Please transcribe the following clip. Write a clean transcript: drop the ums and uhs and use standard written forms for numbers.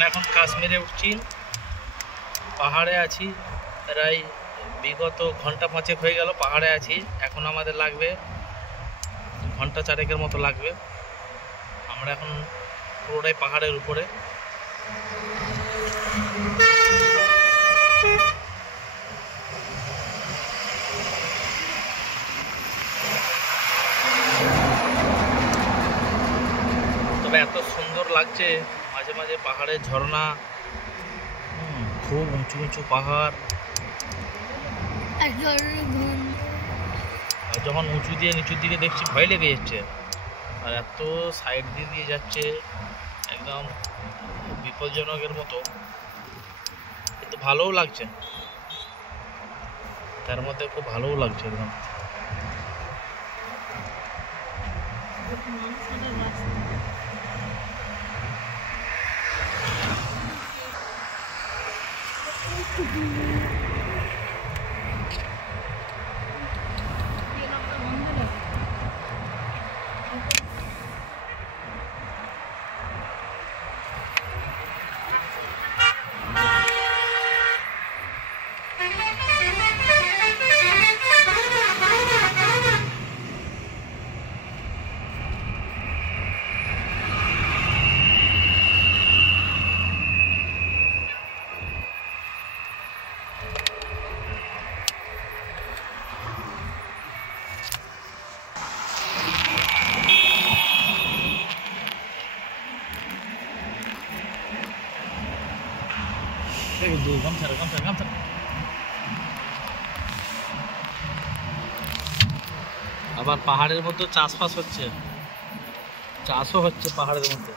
আমরা এখন কাশ্মীরে উঠছি, পাহাড়ে আছি। প্রায় বিগত ঘন্টা 5 হয়ে গেল পাহাড়ে আছি। এখন আমাদের লাগবে ঘন্টা 4 মতো লাগবে। আমরা এখন পুরোটাই পাহাড়ের উপরে। তবে এত সুন্দর লাগছে, মাঝে মাঝে পাহাড়ের ঝর্ণা, খুব উঁচু উঁচু পাহাড়। আর যখন উঁচু দিয়ে নিচুর দিকে দেখছি ভয় লেগে যাচ্ছে। আর এত সাইড দিয়ে দিয়ে যাচ্ছে, একদম বিপজ্জনকের মতো, কিন্তু ভালোও লাগছে। তার মধ্যে খুব ভালোও লাগছে একদম। আবার পাহাড়ের মধ্যে চাষবাস হচ্ছে, চাষও হচ্ছে পাহাড়ের মধ্যে।